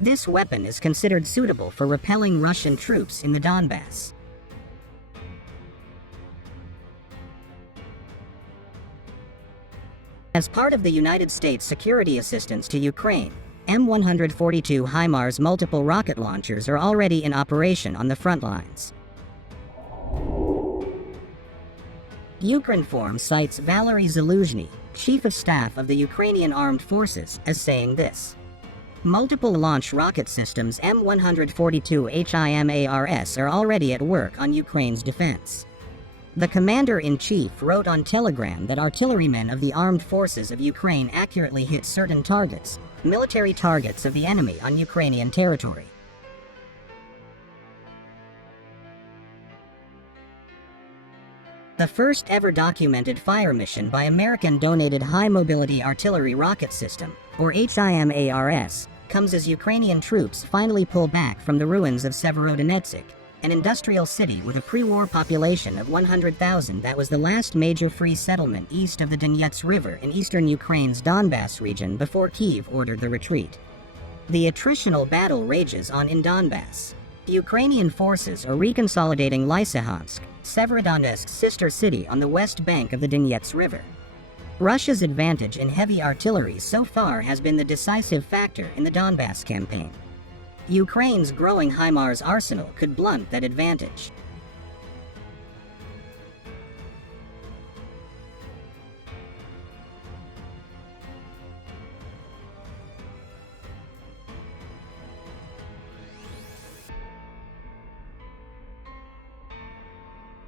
This weapon is considered suitable for repelling Russian troops in the Donbas. As part of the United States security assistance to Ukraine, M142 HIMARS multiple rocket launchers are already in operation on the front lines. Ukrinform cites Valery Zaluzhny, Chief of Staff of the Ukrainian Armed Forces, as saying this. Multiple launch rocket systems M142 HIMARS are already at work on Ukraine's defense. The commander-in-chief wrote on Telegram that artillerymen of the armed forces of Ukraine accurately hit certain targets, military targets of the enemy on Ukrainian territory. The first ever documented fire mission by American-donated high-mobility artillery rocket system, or HIMARS, comes as Ukrainian troops finally pull back from the ruins of Severodonetsk, an industrial city with a pre-war population of 100,000 that was the last major free settlement east of the Donetsk River in eastern Ukraine's Donbas region before Kyiv ordered the retreat. The attritional battle rages on in Donbas. Ukrainian forces are reconsolidating Lysychansk, Severodonetsk's sister city on the west bank of the Donetsk River. Russia's advantage in heavy artillery so far has been the decisive factor in the Donbas campaign. Ukraine's growing HIMARS arsenal could blunt that advantage.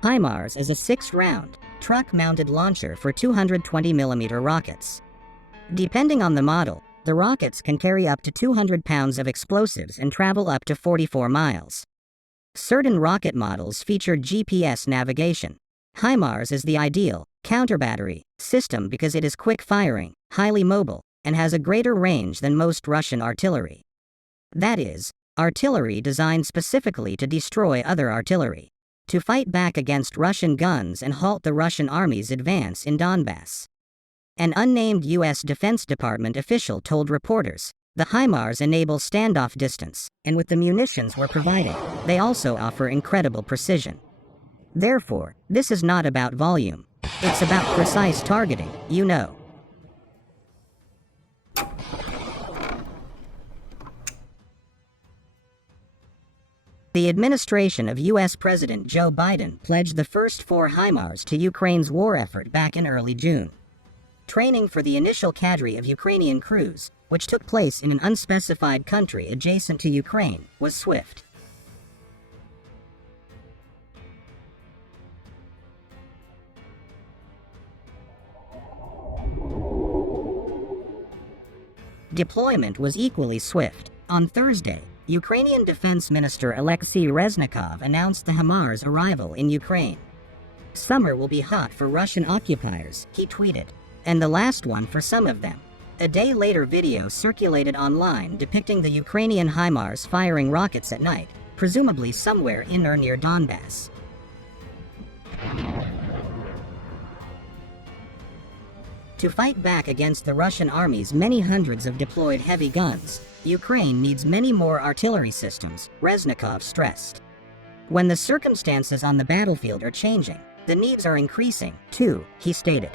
HIMARS is a 6-round, truck-mounted launcher for 220mm rockets. Depending on the model, the rockets can carry up to 200 pounds of explosives and travel up to 44 miles. Certain rocket models feature GPS navigation. HIMARS is the ideal, counter-battery system because it is quick-firing, highly mobile, and has a greater range than most Russian artillery. That is, artillery designed specifically to destroy other artillery, to fight back against Russian guns and halt the Russian army's advance in Donbas. An unnamed U.S. Defense Department official told reporters, the HIMARS enable standoff distance, and with the munitions we're providing, they also offer incredible precision. Therefore, this is not about volume. It's about precise targeting, you know. The administration of U.S. President Joe Biden pledged the first 4 HIMARS to Ukraine's war effort back in early June. Training for the initial cadre of Ukrainian crews, which took place in an unspecified country adjacent to Ukraine, was swift. Deployment was equally swift. On Thursday, Ukrainian Defense Minister Alexei Reznikov announced the HIMARS' arrival in Ukraine. Summer will be hot for Russian occupiers, he tweeted, and the last one for some of them. A day later, video circulated online depicting the Ukrainian HIMARS firing rockets at night, presumably somewhere in or near Donbas. To fight back against the Russian army's many hundreds of deployed heavy guns, Ukraine needs many more artillery systems, Reznikov stressed. When the circumstances on the battlefield are changing, the needs are increasing, too, he stated.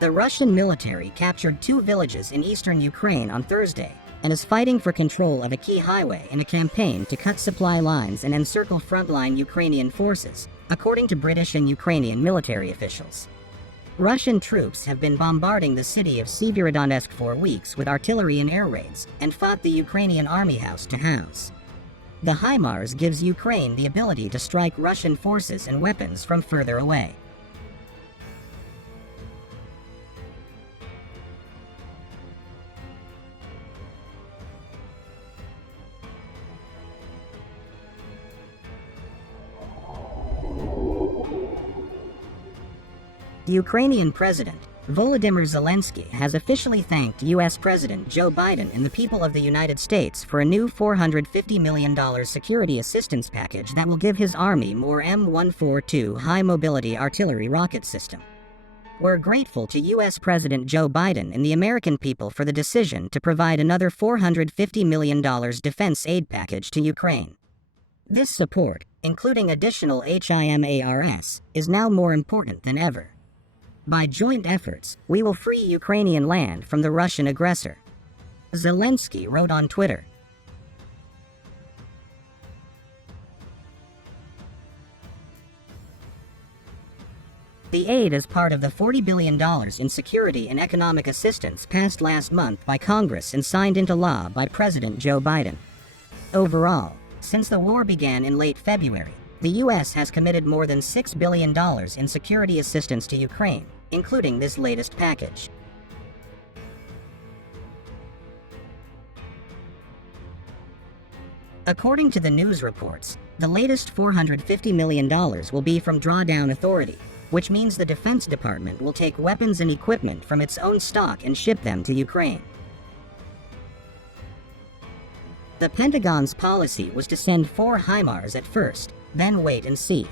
The Russian military captured 2 villages in eastern Ukraine on Thursday and is fighting for control of a key highway in a campaign to cut supply lines and encircle frontline Ukrainian forces, according to British and Ukrainian military officials. Russian troops have been bombarding the city of Severodonetsk for weeks with artillery and air raids, and fought the Ukrainian army house to house. The HIMARS gives Ukraine the ability to strike Russian forces and weapons from further away. The Ukrainian President, Volodymyr Zelensky, has officially thanked U.S. President Joe Biden and the people of the United States for a new $450 million security assistance package that will give his army more M142 high-mobility artillery rocket system. We're grateful to U.S. President Joe Biden and the American people for the decision to provide another $450 million defense aid package to Ukraine. This support, including additional HIMARS, is now more important than ever. By joint efforts, we will free Ukrainian land from the Russian aggressor. Zelensky wrote on Twitter. The aid is part of the $40 billion in security and economic assistance passed last month by Congress and signed into law by President Joe Biden. Overall, since the war began in late February, the U.S. has committed more than $6 billion in security assistance to Ukraine, including this latest package. According to the news reports, the latest $450 million will be from Drawdown Authority, which means the Defense Department will take weapons and equipment from its own stock and ship them to Ukraine. The Pentagon's policy was to send 4 HIMARS at first, then wait and see.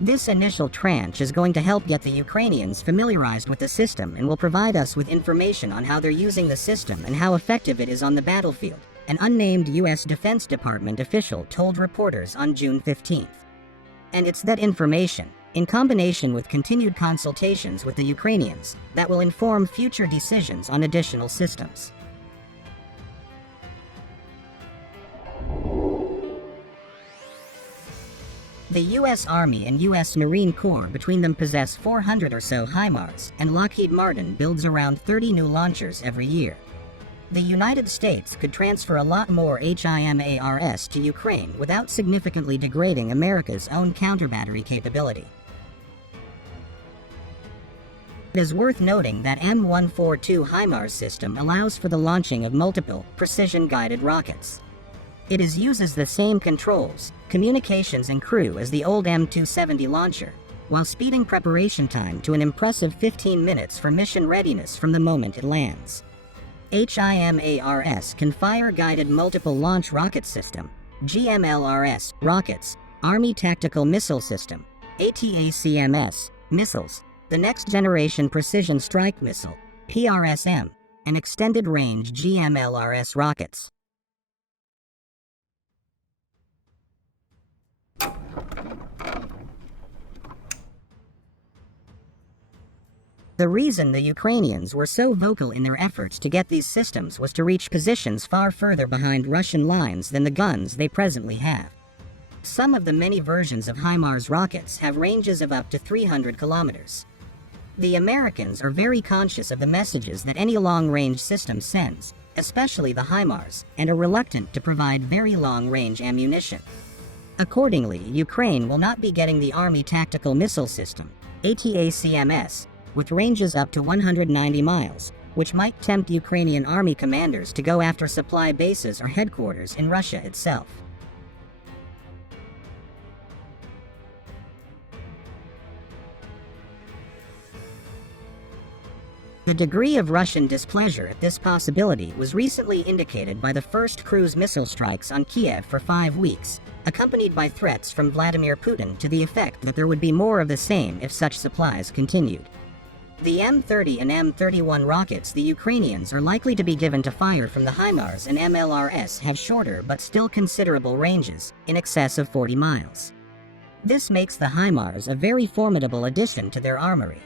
This initial tranche is going to help get the Ukrainians familiarized with the system and will provide us with information on how they're using the system and how effective it is on the battlefield, an unnamed U.S. Defense Department official told reporters on June 15th. And it's that information, in combination with continued consultations with the Ukrainians, that will inform future decisions on additional systems. The U.S. Army and U.S. Marine Corps between them possess 400 or so HIMARS, and Lockheed Martin builds around 30 new launchers every year. The United States could transfer a lot more HIMARS to Ukraine without significantly degrading America's own counter-battery capability. It is worth noting that M142 HIMARS system allows for the launching of multiple, precision-guided rockets. It uses the same controls, communications and crew as the old M270 launcher, while speeding preparation time to an impressive 15 minutes for mission readiness from the moment it lands. HIMARS can fire Guided Multiple Launch Rocket System, GMLRS, rockets, Army Tactical Missile System, ATACMS, missiles, the Next Generation Precision Strike Missile, PRSM, and Extended Range GMLRS rockets. The reason the Ukrainians were so vocal in their efforts to get these systems was to reach positions far further behind Russian lines than the guns they presently have. Some of the many versions of HIMARS rockets have ranges of up to 300 kilometers. The Americans are very conscious of the messages that any long-range system sends, especially the HIMARS, and are reluctant to provide very long-range ammunition. Accordingly, Ukraine will not be getting the Army Tactical Missile System, ATACMS, with ranges up to 190 miles, which might tempt Ukrainian army commanders to go after supply bases or headquarters in Russia itself. The degree of Russian displeasure at this possibility was recently indicated by the first cruise missile strikes on Kiev for 5 weeks, accompanied by threats from Vladimir Putin to the effect that there would be more of the same if such supplies continued. The M30 and M31 rockets the Ukrainians are likely to be given to fire from the HIMARS and MLRS have shorter but still considerable ranges, in excess of 40 miles. This makes the HIMARS a very formidable addition to their armory.